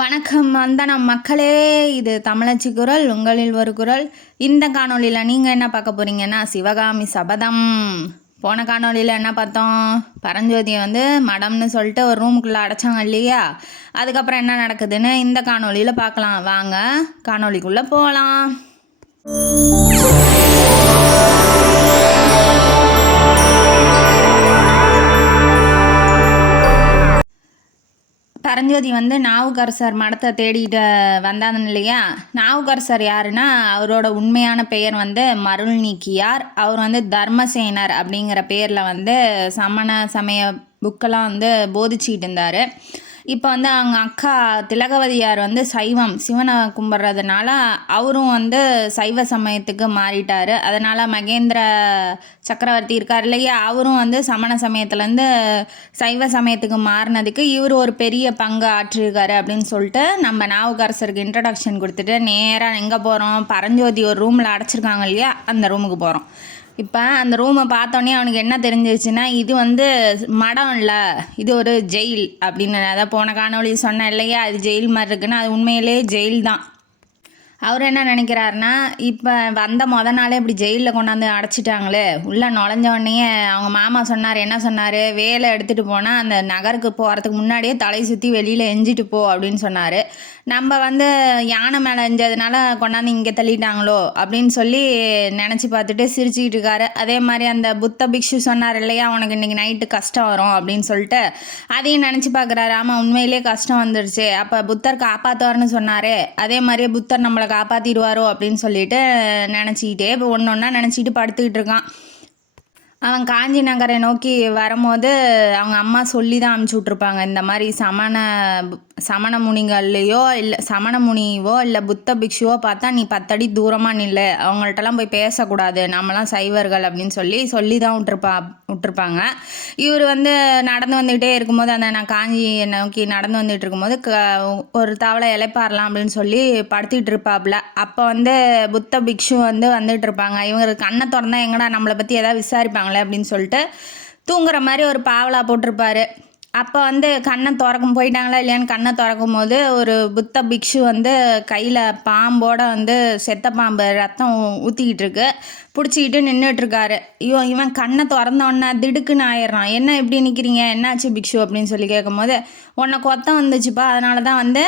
வணக்கம் வந்தனம் மக்களே. இது தமிழச்சி குரல், உங்களில் ஒரு குரல். இந்த காணொலியில் நீங்கள் என்ன பார்க்க போகிறீங்கன்னா, சிவகாமி சபதம். போன காணொலியில் என்ன பார்த்தோம்? பரஞ்சோதியை மடம்னு சொல்லிட்டு ஒரு ரூமுக்குள்ளே அடைச்சாங்க இல்லையா? அதுக்கப்புறம் என்ன நடக்குதுன்னு இந்த காணொலியில் பார்க்கலாம். வாங்க காணொலிக்குள்ளே போகலாம். பரஞ்சோதி நாவுக்கரசர் மடத்தை தேடிட்டு வந்தாங்க இல்லையா? நாவுக்கரசர் யாருன்னா, அவரோட உண்மையான பெயர் மருள் நீக்கியார். அவர் தர்மசேனர் அப்படிங்கிற பேரில் சமண சமய புக்கெல்லாம் போதிச்சுக்கிட்டு இருந்தார். இப்போ அவங்க அக்கா திலகவதியார் சைவம் சிவனை கும்பிட்றதுனால அவரும் சைவ சமயத்துக்கு மாறிட்டார். அதனால் மகேந்திர சக்கரவர்த்தி இருக்கார் இல்லையா, அவரும் சமண சமயத்துலேருந்து சைவ சமயத்துக்கு மாறினதுக்கு இவர் ஒரு பெரிய பங்கு ஆற்றிருக்காரு அப்படின்னு சொல்லிட்டு நம்ம நாவுக்கரசருக்கு இன்ட்ரடக்ஷன் கொடுத்துட்டு நேராக எங்கே போகிறோம்? பரஞ்சோதி ஒரு ரூமில் அடைச்சிருக்காங்க இல்லையா, அந்த ரூமுக்கு போகிறோம். இப்போ அந்த ரூமை பார்த்தோன்னே அவனுக்கு என்ன தெரிஞ்சிச்சுன்னா, இது மடம் இல்லை, இது ஒரு ஜெயில் அப்படின்னு. அதான் போன காணொலி சொன்னேன் இல்லையா, அது ஜெயில் மாதிரி இருக்குன்னு. அது உண்மையிலே ஜெயில் தான். அவர் என்ன நினைக்கிறாருன்னா, இப்போ வந்த நாளே இப்படி ஜெயிலில் கொண்டாந்து அடைச்சிட்டாங்களே, உள்ளே நுழைஞ்சவொடனே அவங்க மாமா சொன்னார், என்ன சொன்னார், வேலை எடுத்துகிட்டு போனால் அந்த நகருக்கு போகிறதுக்கு முன்னாடியே தலை சுற்றி வெளியில் எஞ்சிட்டு போ அப்படின்னு சொன்னார். நம்ம யானை மேலே எஞ்சதுனால கொண்டாந்து இங்கே தள்ளிட்டாங்களோ அப்படின்னு சொல்லி நினச்சி பார்த்துட்டு சிரிச்சுக்கிட்டு இருக்காரு. அதே மாதிரி அந்த புத்த பிக்ஷு சொன்னார் இல்லையா, உனக்கு இன்றைக்கி நைட்டு கஷ்டம் வரும் அப்படின்னு சொல்லிட்டு அதையும் நினச்சி பார்க்குறாரு. ஆமாம், உண்மையிலே கஷ்டம் வந்துடுச்சு. அப்போ புத்தர் காப்பாற்றுவார்னு சொன்னார், அதே மாதிரியே புத்தர் நம்மளை காப்பாற்றிடுவாரோ அப்படின்னு சொல்லிட்டு நினச்சிக்கிட்டே இப்போ ஒன்று ஒன்றா நினச்சிக்கிட்டு படுத்துக்கிட்டு இருக்கான். அவன் காஞ்சி நகரை நோக்கி வரும்போது அவங்க அம்மா சொல்லி தான் அனுப்பிச்சி விட்ருப்பாங்க, இந்த மாதிரி சமண முனிகள்லையோ இல்லை சமண முனிவோ இல்லை புத்த பிக்ஷுவோ பார்த்தா நீ 10 அடி தூரமாக நில்லு, அவங்கள்ட்டலாம் போய் பேசக்கூடாது, நம்மலாம் சைவர்கள் அப்படின்னு சொல்லி தான் விட்டுருப்பாங்க. இவர் நடந்து வந்துக்கிட்டே இருக்கும்போது நான் காஞ்சியை நோக்கி நடந்து வந்துட்டு இருக்கும்போது ஒரு தவளை இலைப்பாரலாம் அப்படின்னு சொல்லி படுத்திகிட்டு இருப்பாப்புல. அப்போ புத்த பிக்ஷு வந்துட்டு இருப்பாங்க. இவங்க கண்ணை திறந்தா எங்கடா நம்மளை பற்றி ஏதாவது விசாரிப்பாங்களே அப்படின்னு சொல்லிட்டு தூங்குற மாதிரி ஒரு பாவலா போட்டிருப்பாரு. அப்போ கண்ணை திறக்கும் போயிட்டாங்களா இல்லையான்னு கண்ணை திறக்கும் போது ஒரு புத்த பிக்ஷு கையில் பாம்போட செத்த பாம்பு ரத்தம் ஊற்றிக்கிட்டு இருக்கு, பிடிச்சிக்கிட்டு நின்றுட்டுருக்காரு. இவன் கண்ணை திறந்தோடனே திடுக்குன்னு ஆயிடுறான். என்ன இப்படி நிற்கிறீங்க, என்னாச்சு பிக்ஷு அப்படின்னு சொல்லி கேட்கும்போது, உன்னை கொத்தம் வந்துச்சுப்பா, அதனால தான்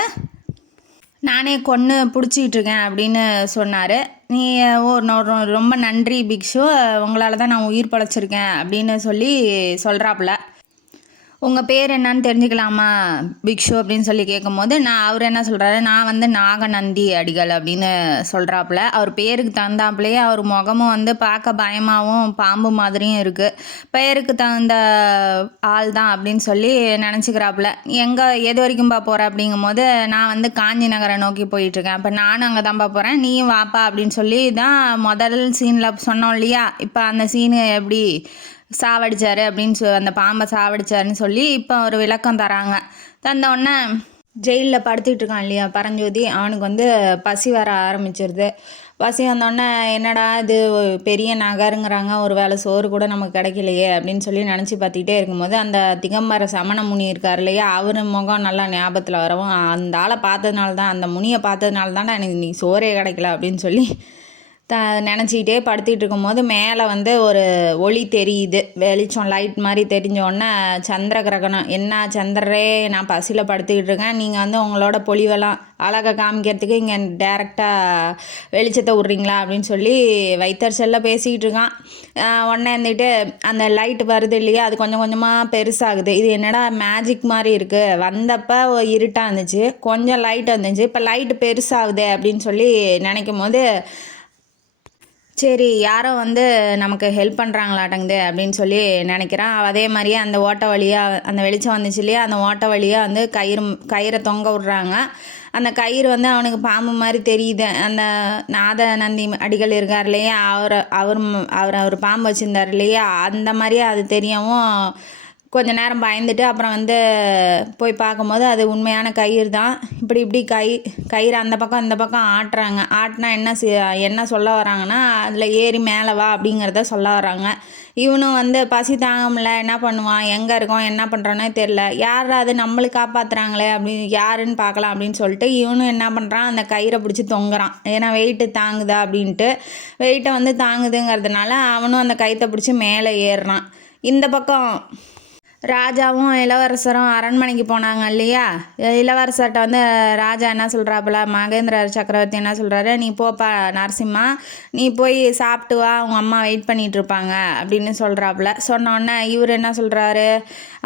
நானே கொன்று பிடிச்சிக்கிட்டு இருக்கேன் அப்படின்னு சொன்னார். நீ ரொம்ப நன்றி பிக்ஷு, உங்களால் தான் நான் உயிர் பழைச்சிருக்கேன் அப்படின்னு சொல்கிறாப்புல. உங்கள் பேர் என்னன்னு தெரிஞ்சுக்கலாமா பிக்ஷு அப்படின்னு சொல்லி கேட்கும்போது அவர் என்ன சொல்கிறாரு, நான் நாகநந்தி அடிகள் அப்படின்னு சொல்கிறாப்புல. அவர் பேருக்கு தகுந்தாப்புலேயே அவர் முகமும் பார்க்க பயமாகவும் பாம்பு மாதிரியும் இருக்குது. பெயருக்கு தகுந்த ஆள் தான் அப்படின்னு சொல்லி நினச்சிக்கிறாப்புல. எது வரைக்கும்பா போகிற அப்படிங்கும்போது நான் காஞ்சி நகரை நோக்கி போயிட்டுருக்கேன், அப்போ நானும் அங்கே தான்ப்பா போகிறேன், நீயும் வாப்பா அப்படின்னு சொல்லி தான் முதல் சீனில் சொன்னோம் இல்லையா. இப்போ அந்த சீனு எப்படி சாவடிச்சாரு அப்படின்னு அந்த பாம்பை சாவடிச்சாருன்னு சொல்லி இப்போ ஒரு விளக்கம் தராங்க. தந்தவுடனே ஜெயிலில் படுத்துக்கிட்டு இருக்கான் இல்லையா பரஞ்சோதி, அவனுக்கு பசி வர ஆரம்பிச்சிருது. பசி வந்தோடனே என்னடா இது பெரிய நகருங்கிறாங்க, ஒரு வேளை சோறு கூட நமக்கு கிடைக்கலையே அப்படின்னு சொல்லி நினச்சி பார்த்துக்கிட்டே இருக்கும்போது அந்த திகம்பர சமண முனி இருக்கார் இல்லையா, அவர் முகம் நல்லா ஞாபகத்தில் வரவும், அந்த ஆளை பார்த்ததுனால தான், அந்த முனியை பார்த்ததுனால தானே எனக்கு இன்னைக்கு சோறே கிடைக்கல அப்படின்னு சொல்லி நினச்சிக்கிட்டே படுத்திகிட்டு இருக்கும்போது மேலே ஒரு ஒளி தெரியுது, வெளிச்சம் லைட் மாதிரி தெரிஞ்சோடனே சந்திர கிரகணம். என்ன சந்திரரே, நான் பசியில் படுத்துக்கிட்டு இருக்கேன், நீங்கள் உங்களோட பொலிவெல்லாம் அழகை காமிக்கிறதுக்கு இங்கே டேரெக்டாக வெளிச்சத்தை விட்றீங்களா அப்படின்னு சொல்லி வைத்தறிச்சலில் பேசிக்கிட்டு இருக்கான். உடனே இருந்துட்டு அந்த லைட் வருது இல்லையா, அது கொஞ்சம் கொஞ்சமாக பெருசாகுது. இது என்னடா மேஜிக் மாதிரி இருக்குது, வந்தப்போ இருட்டாக இருந்துச்சு, கொஞ்சம் லைட் வந்துச்சு, இப்போ லைட்டு பெருசாகுது அப்படின்னு சொல்லி நினைக்கும் போது சரி யாரோ நமக்கு ஹெல்ப் பண்ணுறாங்களாட்டங்குது அப்படின்னு சொல்லி நினைக்கிறான். அதே மாதிரியே அந்த ஓட்ட வழியாக அந்த வெளிச்சம் வந்துச்சு இல்லையா, அந்த ஓட்ட வழியாக கயிறை தொங்க விட்றாங்க. அந்த கயிறு அவனுக்கு பாம்பு மாதிரி தெரியுது. அந்த நாதநந்தி அடிகள் இருக்கார் இல்லையா, அவர் பாம்பு வச்சுருந்தார் இல்லையா, அந்த மாதிரியே அது தெரியவும் கொஞ்ச நேரம் பயந்துட்டு அப்புறம் வந்து போய் பார்க்கும்போது அது உண்மையான கயிறு தான். இப்படி இப்படி கயிறு அந்த பக்கம் இந்த பக்கம் ஆட்டுறாங்க. ஆட்டினா என்ன சொல்ல வராங்கன்னா, அதில் ஏறி மேலே வா அப்படிங்கிறத சொல்ல வராங்க. இவனும் வந்து பசி தாங்க முடியல, என்ன பண்ணுவான், எங்கே இருக்கோம், என்ன பண்ணுறோன்னே தெரில. யார் அது நம்மளுக்கு காப்பாற்றுறாங்களே அப்படின்னு யாருன்னு பார்க்கலாம் அப்படின்னு சொல்லிட்டு இவனும் என்ன பண்ணுறான், அந்த கயிறை பிடிச்சி தொங்குறான். ஏன்னா வெயிட்டு தாங்குதா அப்படின்ட்டு. வெயிட்டை வந்து தாங்குதுங்கிறதுனால அவனும் அந்த கயிற்றை பிடிச்சி மேலே ஏறுறான். இந்த பக்கம் ராஜாவும் இளவரசரும் அரண்மனைக்கு போனாங்க இல்லையா. இளவரசர்கிட்ட வந்து ராஜா என்ன சொல்கிறாப்புல, மகேந்திர சக்கரவர்த்தி என்ன சொல்கிறாரு, நீ போப்பா நரசிம்மா, நீ போய் சாப்பிட்டு வா, அவங்க அம்மா வெயிட் பண்ணிகிட்டு இருப்பாங்க அப்படின்னு சொல்கிறாப்புல. சொன்னோடனே இவர் என்ன சொல்கிறாரு,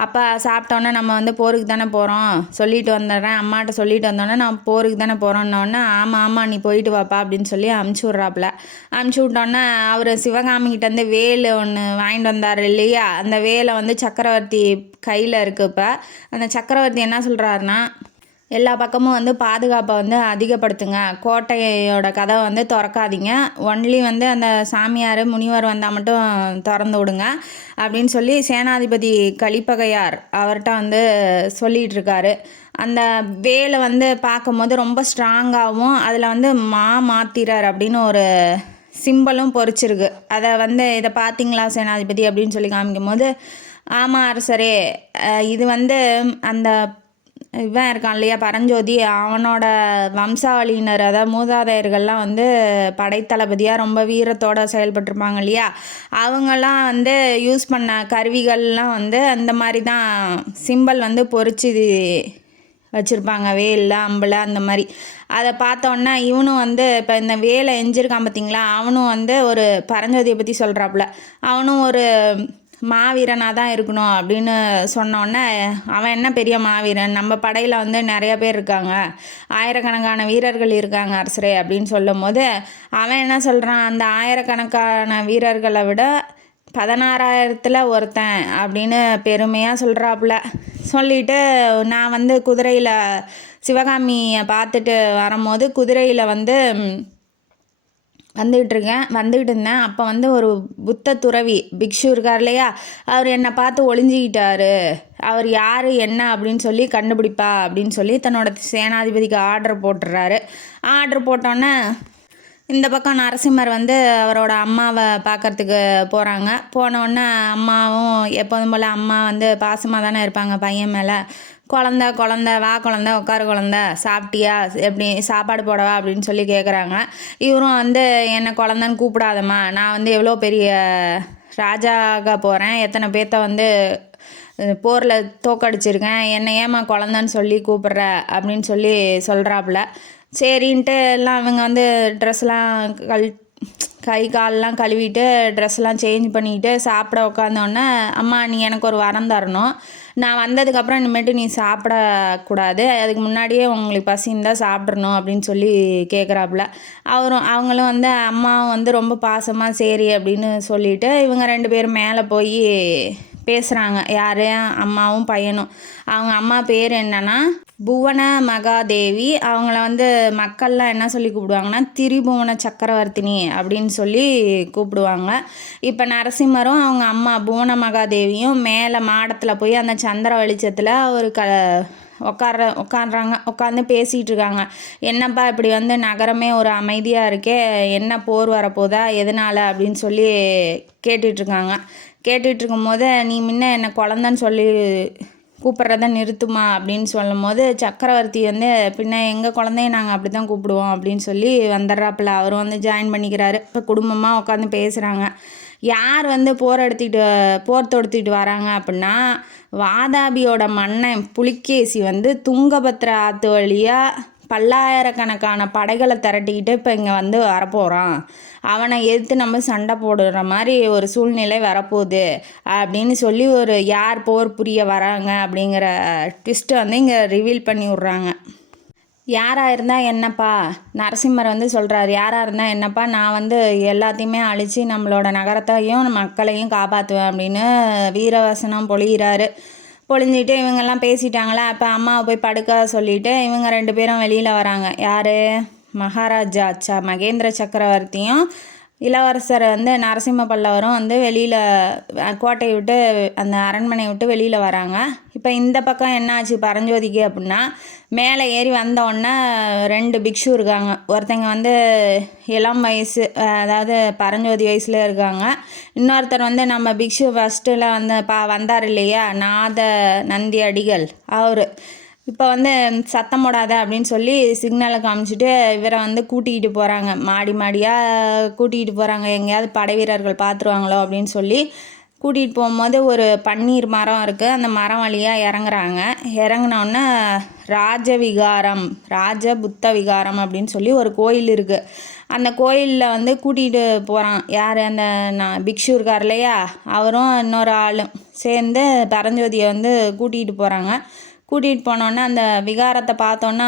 அப்பா சாப்பிட்டோன்னே நம்ம வந்து போருக்கு தானே போகிறோம், சொல்லிட்டு வந்துடுறேன், அம்மாட்ட சொல்லிட்டு வந்தோடனே நான் போருக்கு தானே போகிறோன்னொன்னே, ஆமாம் நீ போயிட்டு வாப்பா அப்படின்னு சொல்லி அமுச்சு விட்றாப்புல. அமுச்சு விட்டோன்னே அவர் சிவகாமிகிட்டேருந்து வேல் ஒன்று வாங்கிட்டு வந்தார் இல்லையா. அந்த வேலை வந்து சக்கரவர்த்தி கையில் இருக்குது. இப்போ அந்த சக்கரவர்த்தி என்ன சொல்கிறாருன்னா, எல்லா பக்கமும் வந்து பாதுகாப்பை வந்து அதிகப்படுத்துங்க, கோட்டையோட கதவை வந்து திறக்காதீங்க, ஒன்லி வந்து அந்த சாமியார் முனிவர் வந்தால் மட்டும் திறந்து விடுங்க அப்படின்னு சொல்லி சேனாதிபதி கலிப்பகையார் அவர்கிட்ட வந்து சொல்லிகிட்ருக்காரு. அந்த வேலை வந்து பார்க்கும்போது ரொம்ப ஸ்ட்ராங்காகவும் அதில் வந்து மாத்திரர் அப்படின்னு ஒரு சிம்பலும் பொறிச்சிருக்கு. அதை வந்து இதை பார்த்தீங்களா சேனாதிபதி அப்படின்னு சொல்லி காமிக்கும் போது, ஆமாம் அரசரே, இது வந்து அந்த இவன் இருக்கான் இல்லையா பரஞ்சோதி, அவனோட வம்சாவளியினர் அதாவது மூதாதையர்கள்லாம் வந்து படைத்தளபதியாக ரொம்ப வீரத்தோடு செயல்பட்டுருப்பாங்க இல்லையா. அவங்கெல்லாம் வந்து யூஸ் பண்ண கருவிகள்லாம் வந்து அந்த மாதிரி தான் சிம்பல் வந்து பொறிச்சு வச்சுருப்பாங்க, வேலில் அம்பில் அந்த மாதிரி. அதை பார்த்தோன்னா இவனும் வந்து இப்போ இந்த வேலை எஞ்சிருக்கான் பார்த்திங்களா, அவனும் வந்து ஒரு பரஞ்சோதியை பற்றி சொல்கிறாப்புல, அவனும் ஒரு மாவீரனாக தான் இருக்கணும் அப்படின்னு சொன்னோன்னே, அவன் என்ன பெரிய மாவீரன், நம்ம படையில் வந்து நிறைய பேர் இருக்காங்க, ஆயிரக்கணக்கான வீரர்கள் இருக்காங்க அரசரே அப்படின்னு சொல்லும் போது அவன் என்ன சொல்கிறான், அந்த ஆயிரக்கணக்கான வீரர்களை விட 16,000 ஒருத்தன் அப்படின்னு பெருமையாக சொல்கிறாப்புல. சொல்லிவிட்டு நான் வந்து குதிரையில் சிவகாமியை பார்த்துட்டு வரும்போது குதிரையில் வந்து வந்துக்கிட்டு இருந்தேன். அப்போ வந்து ஒரு புத்த துறவி பிக்ஷு இருக்கார் இல்லையா, அவர் என்னை பார்த்து ஒளிஞ்சிக்கிட்டாரு, அவர் யார் என்ன அப்படின்னு சொல்லி கண்டுபிடிப்பா அப்படின்னு சொல்லி தன்னோட சேனாதிபதிக்கு ஆர்டர் போட்டுடுறாரு. ஆர்டர் போட்டோன்னே இந்த பக்கம் நரசிம்மர் வந்து அவரோட அம்மாவை பார்க்குறதுக்கு போகிறாங்க. போனோடனே அம்மாவும் எப்போதும் போல் அம்மா வந்து பாசமாக தானே இருப்பாங்க பையன் மேலே. குழந்த வா குழந்த உட்காரு குழந்த, சாப்பிட்டியா, எப்படி சாப்பாடு போடவா அப்படின்னு சொல்லி கேட்குறாங்க. இவரும் வந்து என்னை குழந்தன்னு கூப்பிடாதம்மா, நான் வந்து எவ்வளோ பெரிய ராஜாக போகிறேன், எத்தனை பேர்த்த வந்து போரில் தோக்கடிச்சிருக்கேன், என்னை ஏமா குழந்தன்னு சொல்லி கூப்பிட்ற அப்படின்னு சொல்லி சொல்கிறாப்புல. சரின்ட்டு எல்லாம் அவங்க வந்து ட்ரெஸ்லாம் கை காலெலாம் கழுவிட்டு ட்ரெஸ்லாம் சேஞ்ச் பண்ணிக்கிட்டு சாப்பிட உட்காந்தோடனே, அம்மா நீ எனக்கு ஒரு வரம் தரணும், நான் வந்ததுக்கப்புறம் இனிமேட்டு நீ சாப்பிடக்கூடாது, அதுக்கு முன்னாடியே உங்களுக்கு பசி இருந்தால் சாப்பிட்றணும் அப்படின்னு சொல்லி கேட்குறாப்புல. அவங்களும் வந்து அம்மாவும் வந்து ரொம்ப பாசமாக சரி அப்படின்னு சொல்லிவிட்டு இவங்க 2 பேரும் மேலே போய் பேசுகிறாங்க. யார், அம்மாவும் பையனும். அவங்க அம்மா பேர் என்னன்னா புவன மகாதேவி. அவங்கள வந்து மக்கள்லாம் என்ன சொல்லி கூப்பிடுவாங்கன்னா திரிபுவன சக்கரவர்த்தினி அப்படின்னு சொல்லி கூப்பிடுவாங்க. இப்போ நரசிம்மரும் அவங்க அம்மா புவன மகாதேவியும் மேலே மாடத்தில் போய் அந்த சந்திர வெளிச்சத்தில் ஒரு உட்காடுறாங்க. உட்காந்து பேசிகிட்டு இருக்காங்க. என்னப்பா இப்படி வந்து நகரமே ஒரு அமைதியாக இருக்கே, என்ன போர் வரப்போதா, எதனால் அப்படின்னு சொல்லி கேட்டுட்ருக்காங்க. கேட்டுட்ருக்கும்போது நீ முன்ன என்னை குழந்தன்னு சொல்லி கூப்பிட்றத நிறுத்துமா அப்படின்னு சொல்லும் போது சக்கரவர்த்தி வந்து பின்ன எங்கள் குழந்தைய நாங்கள் அப்படி தான் கூப்பிடுவோம் அப்படின்னு சொல்லி வந்துடுறாப்புல. அவரும் வந்து ஜாயின் பண்ணிக்கிறாரு. இப்போ குடும்பமாக உட்காந்து பேசுகிறாங்க. யார் வந்து போர் தொடுத்திட்டு வராங்க அப்படின்னா, வாதாபியோட மன்னன் புலிகேசி வந்து துங்கபத்ர ஆற்று வழியாக பல்லாயிரக்கணக்கான படைகளை திரட்டிக்கிட்டு இப்போ இங்கே வந்து வரப்போகிறான், அவனை எதிர்த்து நம்ம சண்டை போடுற மாதிரி ஒரு சூழ்நிலை வரப்போகுது அப்படின்னு சொல்லி ஒரு யார் போர் புரிய வராங்க அப்படிங்கிற ட்விஸ்ட்டை வந்து இங்கே ரிவீல் பண்ணி விட்றாங்க. யாராக இருந்தால் என்னப்பா, நரசிம்மர் வந்து சொல்கிறார், யாராக இருந்தால் என்னப்பா, நான் வந்து எல்லாத்தையுமே அழித்து நம்மளோட நகரத்தையும் மக்களையும் காப்பாற்றுவேன் அப்படின்னு வீரவசனம் பொழிகிறாரு. பொழிஞ்சிட்டு இவங்கெல்லாம் பேசிட்டாங்களா. அப்போ அம்மாவை போய் படுக்க சொல்லிவிட்டு இவங்க 2 பேரும் வெளியில் வராங்க. யார், மகாராஜா மகேந்திர சக்கரவர்த்தியும் இளவரசர் வந்து நரசிம்ம பல்லவரும் வந்து வெளியில் கோட்டையை விட்டு அந்த அரண்மனையை விட்டு வெளியில் வராங்க. இப்போ இந்த பக்கம் என்ன ஆச்சு பரஞ்சோதிக்கு அப்படின்னா, மேலே ஏறி வந்தோடனே 2 பிக்ஷு இருக்காங்க. ஒருத்தங்க வந்து இளம் வயசு, அதாவது பரஞ்சோதி வயசில் இருக்காங்க. இன்னொருத்தர் வந்து நம்ம பிக்ஷு ஃபஸ்ட்டில் வந்து வந்தார் இல்லையா, நாத நந்தி அடிகள், அவர் இப்போ வந்து சத்தம் போடாத அப்படின்னு சொல்லி சிக்னலை காமிச்சிட்டு இவரை வந்து கூட்டிகிட்டு போகிறாங்க. மாடி மாடியாக கூட்டிகிட்டு போகிறாங்க, எங்கேயாவது படை வீரர்கள் பார்த்துருவாங்களோ அப்படின்னு சொல்லி கூட்டிகிட்டு போகும்போது ஒரு பன்னீர் மரம் இருக்குது. அந்த மரம் வழியாக இறங்குறாங்க. இறங்கினோடனே ராஜவிகாரம், புத்த விகாரம் அப்படின்னு சொல்லி ஒரு கோயில் இருக்குது. அந்த கோயிலில் வந்து கூட்டிகிட்டு போகிறான் யார், அந்த பிக்ஷு இருக்கார் இல்லையா, அவரும் இன்னொரு ஆளும் சேர்ந்து பரஞ்சோதியை வந்து கூட்டிகிட்டு போகிறாங்க. கூட்டிகிட்டு போனோன்னே அந்த விகாரத்தை பார்த்தோன்னா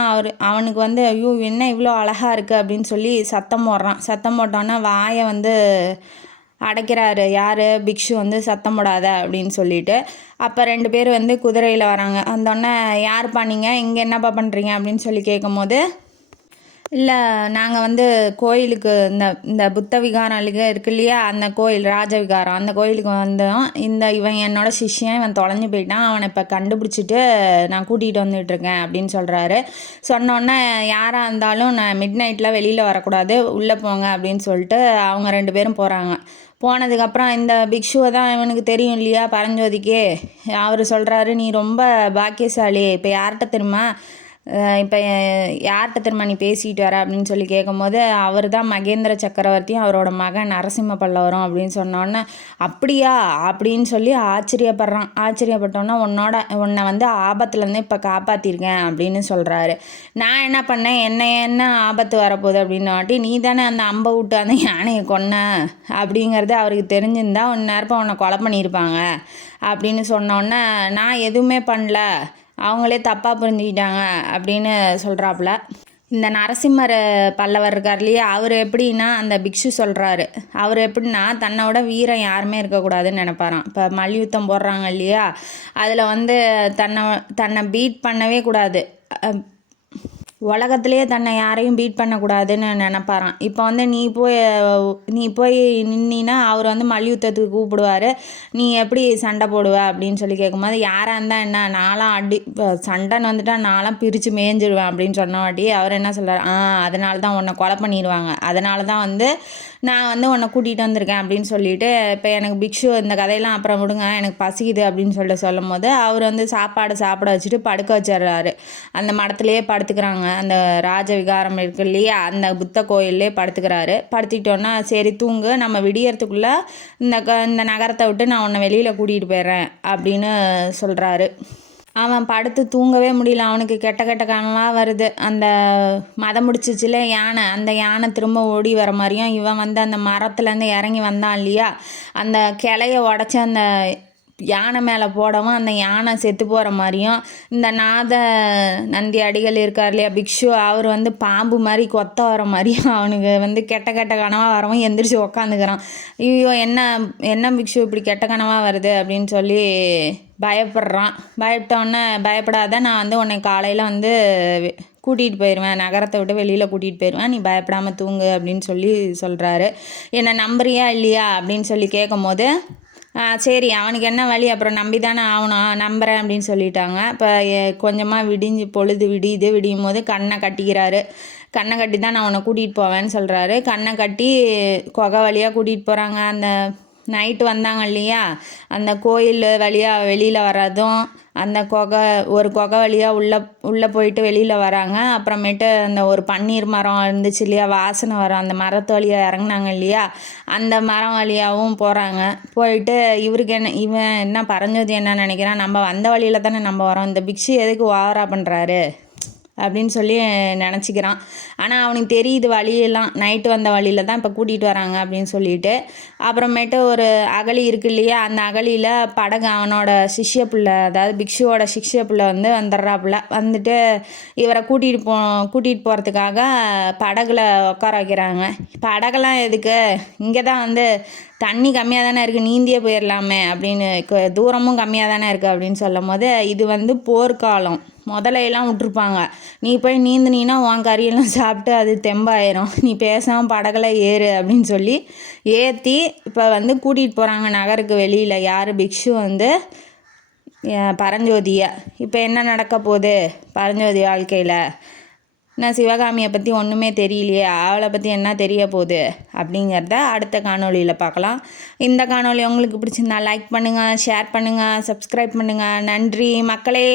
அவனுக்கு வந்து ஐயோ என்ன இவ்வளோ அழகாக இருக்குது அப்படின்னு சொல்லி சத்தம் போடுறான். சத்தம் போட்டோன்னா வாயை வந்து அடைக்கிறாரு யார், பிக்ஷு வந்து சத்தம் போடாத அப்படின்னு சொல்லிட்டு. அப்போ 2 பேர் வந்து குதிரையில் வராங்க. வந்தோடனே யாருப்பா நீங்கள், இங்கே என்னப்பா பண்ணுறீங்க அப்படின்னு சொல்லி கேட்கும்போது, இல்லை நாங்கள் வந்து கோயிலுக்கு இந்த புத்த விகாரம் இருக்கு இல்லையா, அந்த கோயில் ராஜவிகாரம், அந்த கோயிலுக்கு வந்தோம். இவன் என்னோட சிஷ்யன், இவன் தொலைஞ்சு போயிட்டான், அவனை இப்போ கண்டுபிடிச்சிட்டு நான் கூட்டிகிட்டு வந்துட்டுருக்கேன் அப்படின்னு சொல்கிறாரு. சொன்னோன்னே யாராக இருந்தாலும் நான் மிட் நைட்டில் வெளியில் வரக்கூடாது, உள்ளே போங்க அப்படின்னு சொல்லிட்டு அவங்க 2 பேரும் போகிறாங்க. போனதுக்கப்புறம் இந்த பிக்ஷுவை தான் இவனுக்கு தெரியும் இல்லையா பரஞ்சோதிக்கு. அவர் சொல்கிறாரு, நீ ரொம்ப பாக்கியசாலி, இப்போ யார்கிட்ட தெரியுமா, இப்போ யார்கிட்ட திரும்ப நீ பேசிக்கிட்டு வர அப்படின்னு சொல்லி கேட்கும்போது, அவர் தான் மகேந்திர சக்கரவர்த்தியும் அவரோட மகன் நரசிம்ம பல்லவரும் அப்படின்னு சொன்னோன்னே, அப்படியா அப்படின்னு சொல்லி ஆச்சரியப்படுறான். ஆச்சரியப்பட்டோன்னா உன்னை வந்து ஆபத்துலேருந்து இப்போ காப்பாற்றிருக்கேன் அப்படின்னு சொல்கிறாரு. நான் என்ன பண்ணேன், என்ன ஆபத்து வரப்போகுது அப்படின்னாட்டி, நீ தானே அந்த அம்பை விட்டு அந்த யானையை கொன்ன அப்படிங்கிறது அவருக்கு தெரிஞ்சிருந்தா நேரப்போ உன்னை கொலை பண்ணியிருப்பாங்க அப்படின்னு சொன்னோன்னே, நான் எதுவுமே பண்ணல, அவங்களே தப்பாக புரிஞ்சுக்கிட்டாங்க அப்படின்னு சொல்கிறாப்புல. இந்த நரசிம்மர் பல்லவர் இருக்கார் இல்லையா, அவர் எப்படின்னா அந்த பிக்ஷு சொல்கிறாரு, அவர் எப்படின்னா தன்னோட வீரம் யாருமே இருக்கக்கூடாதுன்னு நினைப்பாராம். இப்போ மல்யுத்தம் போடுறாங்க இல்லையா, அதில் வந்து தன்னை பீட் பண்ணவே கூடாது, உலகத்துலேயே தன்னை யாரையும் பீட் பண்ணக்கூடாதுன்னு நினப்பாரான். இப்போ வந்து நீ போய் நின்னா அவர் வந்து மல்யுத்தத்துக்கு கூப்பிடுவார், நீ எப்படி சண்டை போடுவ அப்படின்னு சொல்லி கேட்கும்போது, யாராக இருந்தால் என்ன, நான்லாம் சண்டைன்னு வந்துட்டால் நான்லாம் பிரித்து மேய்ஞ்சிடுவேன் அப்படின்னு சொன்னவாட்டி அவர் என்ன சொல்கிறார், அதனால தான் உன்னை கொலை பண்ணிடுவாங்க, அதனால தான் வந்து நான் வந்து உன்னை கூட்டிகிட்டு வந்திருக்கேன் அப்படின்னு சொல்லிட்டு, இப்போ எனக்கு பிக்ஷு இந்த கதையெல்லாம் அப்புறம் விடுங்க, எனக்கு பசிக்குது அப்படின்னு சொல்லும் போது அவர் வந்து சாப்பிட வச்சுட்டு படுக்க வச்சிடுறாரு. அந்த மடத்துலேயே படுத்துக்கிறாங்க. அந்த ராஜவிகாரம் இருக்கு இல்லையா, அந்த புத்த கோயிலே படுத்துக்கிறாரு. படுத்திட்டோன்னா சரி தூங்கு, நம்ம விடியறதுக்குள்ளே இந்த நகரத்தை விட்டு நான் உன்னை வெளியில் கூட்டிகிட்டு போயிடுறேன் அப்படின்னு சொல்கிறாரு. அவன் படுத்து தூங்கவே முடியல, அவனுக்கு கெட்ட கனவாக வருது. அந்த மதம் முடிச்சிச்சுல யானை, அந்த யானை திரும்ப ஓடி வர மாதிரியும், இவன் வந்து அந்த மரத்துலேருந்து இறங்கி வந்தான் இல்லையா, அந்த கிளைய உடச்சி அந்த யானை மேலே போடவும் அந்த யானை செத்து போகிற மாதிரியும், இந்த நாத நந்தி அடிகள் இருக்கார் இல்லையா பிக்ஷு, அவர் வந்து பாம்பு மாதிரி கொத்த வர மாதிரியும் அவனுக்கு வந்து கெட்ட கனவாக வரவும் எந்திரிச்சு உக்காந்துக்கிறான். ஐயோ என்ன பிக்ஷு இப்படி கெட்ட கனவாக வருது அப்படின்னு சொல்லி பயப்படுறான். பயப்பட்டோன்னே, பயப்படாத, நான் வந்து உன்னை காலையில் வந்து கூட்டிகிட்டு போயிடுவேன், நகரத்தை விட்டு வெளியில் கூட்டிகிட்டு போயிடுவேன், நீ பயப்படாமல் தூங்கு அப்படின்னு சொல்லி சொல்கிறாரு. என்னை நம்புறியா இல்லையா அப்படின்னு சொல்லி கேட்கும் போது, சரி அவனுக்கு என்ன வழி, அப்புறம் நம்பி தானே ஆகணும், நம்புகிறேன் அப்படின்னு சொல்லிட்டாங்க. இப்போ கொஞ்சமாக பொழுது விடியும் போது கண்ணை கட்டிக்கிறாரு. கண்ணை கட்டி தான் நான் உன்னை கூட்டிகிட்டு போவேன்னு சொல்கிறாரு. கண்ணை கட்டி குகை வழியாக கூட்டிகிட்டு போகிறாங்க. அந்த நைட்டு வந்தாங்க இல்லையா, அந்த கோயில் வழியாக வெளியில் வர்றதும், அந்த ஒரு குகை வழியாக உள்ளே போயிட்டு வெளியில் வராங்க. அப்புறமேட்டு அந்த ஒரு பன்னீர் மரம் இருந்துச்சு இல்லையா, வாசனை வரும், அந்த மரத்து வழியாக இறங்குனாங்க இல்லையா, அந்த மரம் வழியாகவும் போகிறாங்க. போயிட்டு இவன் என்ன பரஞ்சோதி என்ன நினைக்கிறான், நம்ம வந்த வழியில் தானே நம்ம வரோம், இந்த பிக்ஷு எதுக்கு ஓவரா பண்ணுறாரு அப்படின்னு சொல்லி நினச்சிக்கிறான். ஆனால் அவனுக்கு தெரியுது வழியெல்லாம், நைட்டு வந்த வழியில் தான் இப்போ கூட்டிகிட்டு வராங்க அப்படின்னு சொல்லிட்டு. அப்புறமேட்டு ஒரு அகழி இருக்கு இல்லையா, அந்த அகழியில் படகு அவனோட சிஷ்ய பிள்ளை, அதாவது பிக்ஷுவோட சிஷ்ய பிள்ளை வந்து வந்துடுறாப்புல. வந்துட்டு இவரை கூட்டிகிட்டு போகிறதுக்காக படகுல உட்கார வைக்கிறாங்க. படகுலாம் எதுக்கு, இங்கே தான் வந்து தண்ணி கம்மியாக தானே இருக்குது, நீந்தியே போயிடலாமே அப்படின்னு, தூரமும் கம்மியாக தானே இருக்குது அப்படின்னு சொல்லும் போது, இது வந்து போர்க்காலம், முதலையெல்லாம் விட்ருப்பாங்க, நீ போய் நீந்தினா உன் கறியெல்லாம் சாப்பிட்டு அது தெம்பாயிரும், நீ பேசாமல் படகுல ஏறு அப்படின்னு சொல்லி ஏற்றி இப்போ வந்து கூட்டிகிட்டு போகிறாங்க நகருக்கு வெளியில். யார்? பிக்ஷு வந்து பரஞ்சோதியை. இப்போ என்ன நடக்க போகுது பரஞ்சோதி வாழ்க்கையில்? நான் சிவகாமியை பற்றி ஒன்றுமே தெரியலையே, அவளை பற்றி என்ன தெரிய போகுது அப்படிங்கிறத அடுத்த காணொளியில் பார்க்கலாம். இந்த காணொளி உங்களுக்கு பிடிச்சிருந்தா லைக் பண்ணுங்கள், ஷேர் பண்ணுங்கள், சப்ஸ்கிரைப் பண்ணுங்கள். நன்றி மக்களே.